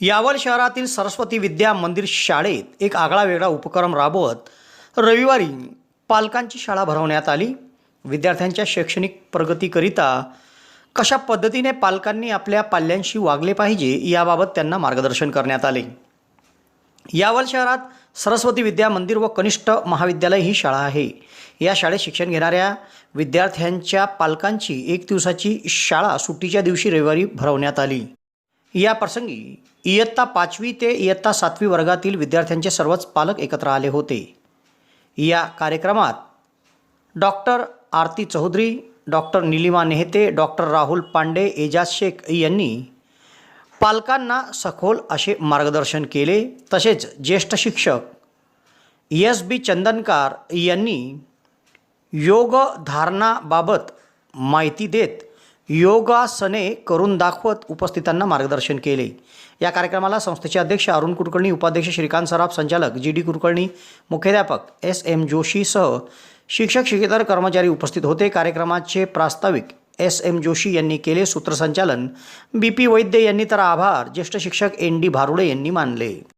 यावल शहरातील सरस्वती विद्या मंदिर शाळेत एक आगळा वेगळा उपक्रम राबवत रविवारी पालकांची शाळा भरवण्यात आली. विद्यार्थ्यांच्या शैक्षणिक प्रगतीकरिता कशा पद्धतीने पालकांनी आपल्या पाल्यांशी वागले पाहिजे याबाबत त्यांना मार्गदर्शन करण्यात आले. यावल शहरात सरस्वती विद्या मंदिर व कनिष्ठ महाविद्यालय ही शाळा आहे. या शाळेत शिक्षण घेणाऱ्या विद्यार्थ्यांच्या पालकांची एक दिवसाची शाळा सुट्टीच्या दिवशी रविवारी भरवण्यात आली. या प्रसंगी इयत्ता पाचवी ते इयत्ता सातवी वर्गातील विद्यार्थ्यांचे सर्वच पालक एकत्र आले होते. या कार्यक्रमात doctor Aarti Chaudhari doctor Nilima Nehete doctor Rahul Pande Ejaz Shaikh यांनी पालकांना सखोल असे मार्गदर्शन केले. तसेच ज्येष्ठ शिक्षक एस बी चंदनकार यांनी योग धारणाबाबत माहिती देत योगासने करून दाखवत उपस्थितांना मार्गदर्शन केले. या कार्यक्रमाला संस्थेचे अध्यक्ष अरुण कुलकर्णी उपाध्यक्ष श्रीकांत सराफ संचालक जी डी कुलकर्णी मुख्याध्यापक एस एम जोशीसह शिक्षक शिकेतर कर्मचारी उपस्थित होते. कार्यक्रमाचे प्रास्ताविक एस एम जोशी यांनी केले. सूत्रसंचालन बी पी वैद्य यांनी तर आभार. ज्येष्ठ शिक्षक एन डी भारुडे यांनी मानले.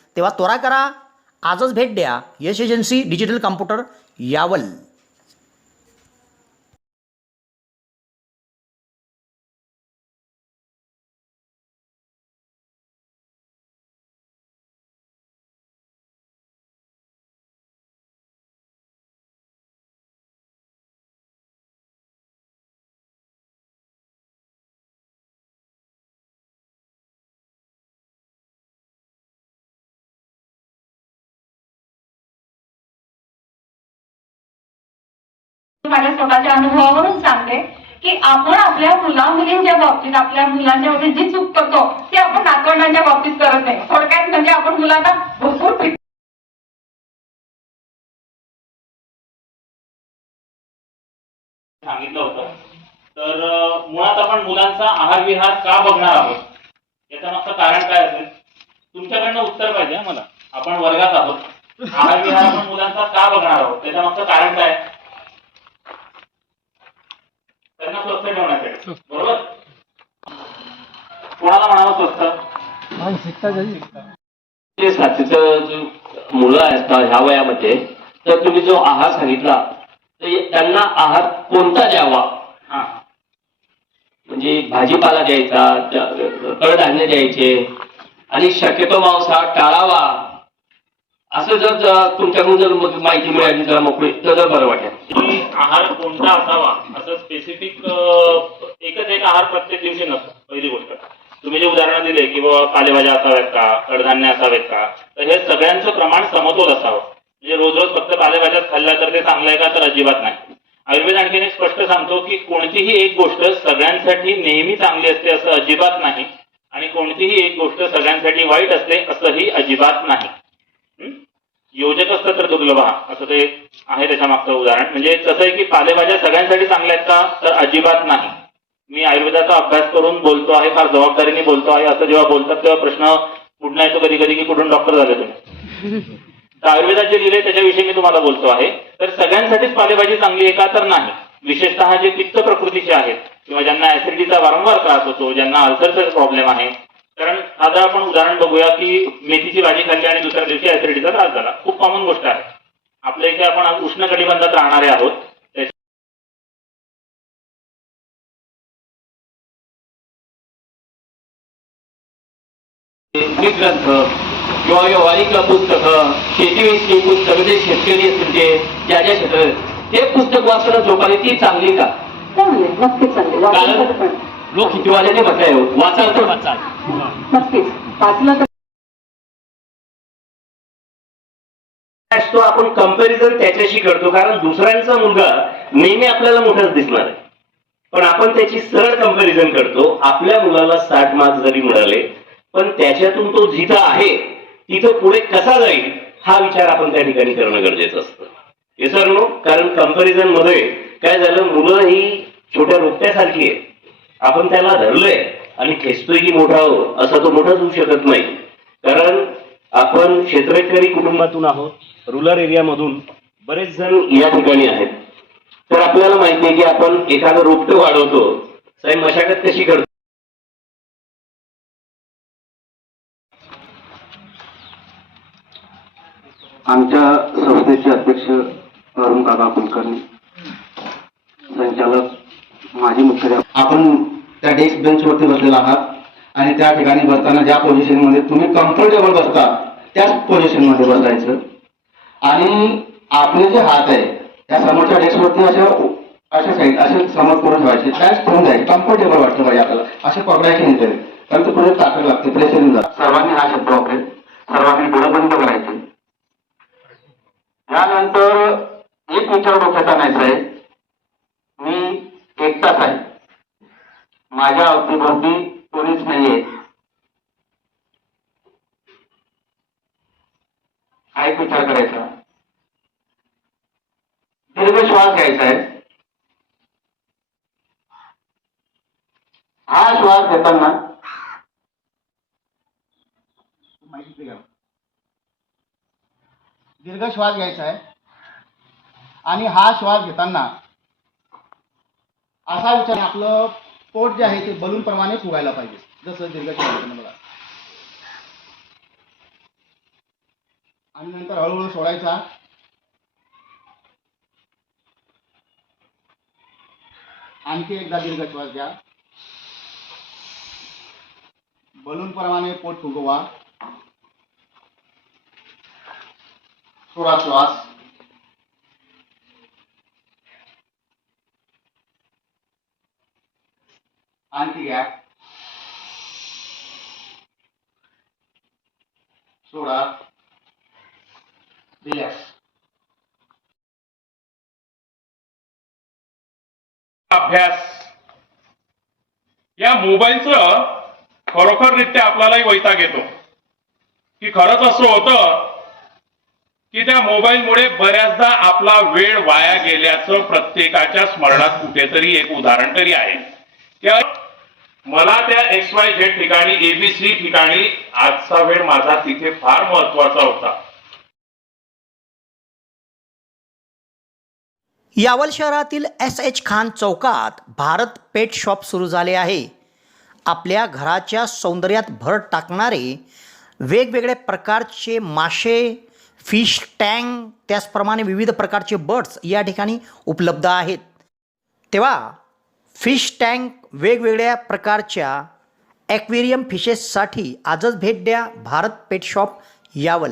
तेव्हा त्वरा करा आजच भेट द्या. Yash agency digital computer Yawal. माझ्या स्वतःच्या अनुभवावरून सांगते की आपण आपल्या मुला मुलींच्या बाबतीत आपल्या मुलांच्या बाबतीत जी चूक करतो ते आपण नातवंडांच्या बाबतीत करत नाही. थोडक्यात म्हणजे आपण मुलांना भरपूर सांगितलं होतं. तर मुळात आपण मुलांचा आहार विहार का बघणार आहोत? याचं मागचं कारण काय असेल? तुमच्याकडनं उत्तर पाहिजे मला. आपण वर्गात आहोत. आहार विहार आपण मुलांचा का बघणार आहोत? त्याच्या मागचं कारण काय? त्यांना स्वस्थ ठेवण्यासाठी बरोबर? कोणाला म्हणावं साथीचं जो मुलं असतात ह्या वयामध्ये तर तुम्ही जो आहार सांगितला तर त्यांना आहार कोणता द्यावा? म्हणजे भाजीपाला द्यायचा कडधान्य द्यायचे आणि शक्यतो मांसाहार टाळावा. असं जर तुमच्याकडून जर माहिती मिळाली जरा मोकळी तर बरं वाटेल. आहार कोणता असावा असं स्पेसिफिक एकच एक आहार प्रत्येक दिवशी नसतो पहिली गोष्ट. तुम्ही जे उदाहरण दिले की बाबा पालेभाज्या असाव्यात का कडधान्य असावेत का तर हे सगळ्यांचं प्रमाण समतोल असावं. म्हणजे रोज रोज फक्त पालेभाज्याच खाल्ल्या तर ते चांगलं आहे का तर अजिबात नाही. आयुर्वेद आणखीन एक स्पष्ट सांगतो की कोणतीही एक गोष्ट सगळ्यांसाठी नेहमी चांगली असते असं अजिबात नाही आणि कोणतीही एक गोष्ट सगळ्यांसाठी वाईट असते असंही अजिबात नाही. योजक असतं तर दुर्लभ असं ते आहे त्याच्या मागचं उदाहरण. म्हणजे कसं आहे की पालेभाज्या सगळ्यांसाठी चांगल्या आहेत का? तर अजिबात नाही. मी आयुर्वेदाचा अभ्यास करून बोलतो आहे फार जबाबदारीने बोलतो आहे. असं जेव्हा बोलतात तेव्हा प्रश्न कुठला येतो कधी कधी की कुठून डॉक्टर झाले तुम्ही? तर आयुर्वेदात जे लिहिले त्याच्याविषयी मी तुम्हाला बोलतो आहे. तर सगळ्यांसाठीच पालेभाजी चांगली आहे का? तर नाही. विशेषतः जे पित्त प्रकृतीचे आहेत किंवा ज्यांना ऍसिडिटीचा वारंवार त्रास होतो ज्यांना अल्सरचा प्रॉब्लेम आहे. कारण आता आपण उदाहरण बघूया की मेथीची भाजी खाल्ली आणि दुसऱ्या दिवशी ऍसिडिटीचा त्रास झाला. खूप कॉमन गोष्ट आहे. आपल्या इथे आपण उष्ण कटिबंधात राहणारे आहोत. ग्रंथ किंवा व्यवहारिक पुस्तकं शेतीविषयी पुस्तकं जे शेतकरी असतील ते ज्या ज्या क्षेत्रात ते पुस्तक वाचणं जोपाली ती चांगली का? चांगले नक्कीच चांगले. पण. लोक हितवाल्याने म्हटलंय हो, वाचाल तर वाचाल नक्कीच. वाचलं असतो आपण कंपॅरिझन त्याच्याशी करतो. कारण दुसऱ्यांचा मुलगा नेहमी आपल्याला मोठाच दिसणार आहे. पण आपण त्याची सरळ कंपॅरिझन करतो. आपल्या मुलाला साठ मार्क्स जरी मिळाले पण त्याच्यातून तो जिथं आहे तिथं पुढे कसा जाईल हा विचार आपण त्या ठिकाणी करणं गरजेचं असतं. हे सर नो कारण कंपॅरिझनमध्ये काय झालं मुलं ही छोट्या रोपट्यासारखी आहे आपण त्याला धरलंय आणि खेचतोय की मोठा हो असं तो मोठाच होऊ शकत नाही. कारण आपण शेतकरी कुटुंबातून आहोत रुरल एरियामधून बरेच जण या ठिकाणी आहेत. तर आपल्याला माहिती आहे की आपण एखादं रोपटं वाढवतो. साहेब मशागत कशी करतो? आमच्या संस्थेचे अध्यक्ष अरुण काका कुलकर्णी संचालक माजी मुख्याध्यापक. आपण त्या डेस्क बेंचवरती बसलेला आहात. आणि त्या ठिकाणी बसताना ज्या पोझिशनमध्ये तुम्ही कम्फर्टेबल बसता त्याच पोझिशनमध्ये बसायचं. आणि आपले जे हात आहे त्या समोरच्या डेस्कवरती अशा अशा साईड असे समोर करून ठेवायचे. त्याच ठेवून जाईल कम्फर्टेबल वाटतं पाहिजे आपल्याला. असे पकडायचे नाही तरी. कारण ते पुढे ताकद लागते प्रेशर येऊन सर्वांनी हा शब्द वापरेल. सर्वांनी डोळे बंद करायचे. यानंतर एक विचार डोक्यात आणायचा आहे. मी एकटाच आहे. माझ्या अवतीभोवती कोणीच नाहीये. हा एक विचार करायचा? दीर्घ श्वास घ्यायचा आहे. हा श्वास घेताना दीर्घ श्वास घ्यायचा आहे. आणि हा श्वास घेताना असा विचार आपलं पोट जे आहे ते बलून प्रमाणे फुगायला पाहिजे. जसं दीर्घ बघा. आणि नंतर हळूहळू सोडायचा. आणखी एकदा दीर्घ श्वास घ्या. बलून प्रमाणे पोट फुगवा. सोळा श्वास. आणखी घ्या. सोडा रिलॅक्स अभ्यास. या मोबाईलचं खरोखररित्या आपल्यालाही वैताग येतो. की खरंच असं होतं की त्या मोबाईलमुळे बऱ्याचदा आपला वेळ वाया गेल्याचं प्रत्येकाच्या स्मरणात कुठेतरी एक उदाहरण तरी आहे. मला त्या एक्स वाय झेड ठिकाणी एबीसी ठिकाणी आजचा वेळ माझा तिथे फार महत्त्वाचा होता. यावल शहरातील एस एच खान चौकात भारत पेट शॉप सुरू झाले आहे. आपल्या घराच्या सौंदर्यात भर टाकणारे वेगवेगळ्या प्रकारचे मासे फिश टँक त्याचप्रमाणे विविध प्रकारचे बर्ड्स या ठिकाणी उपलब्ध आहेत. तेव्हा फिश टँक वेगवेगळ्या प्रकारच्या ॲक्वेरियम फिशेससाठी आजच भेट द्या भारत पेट शॉप यावल.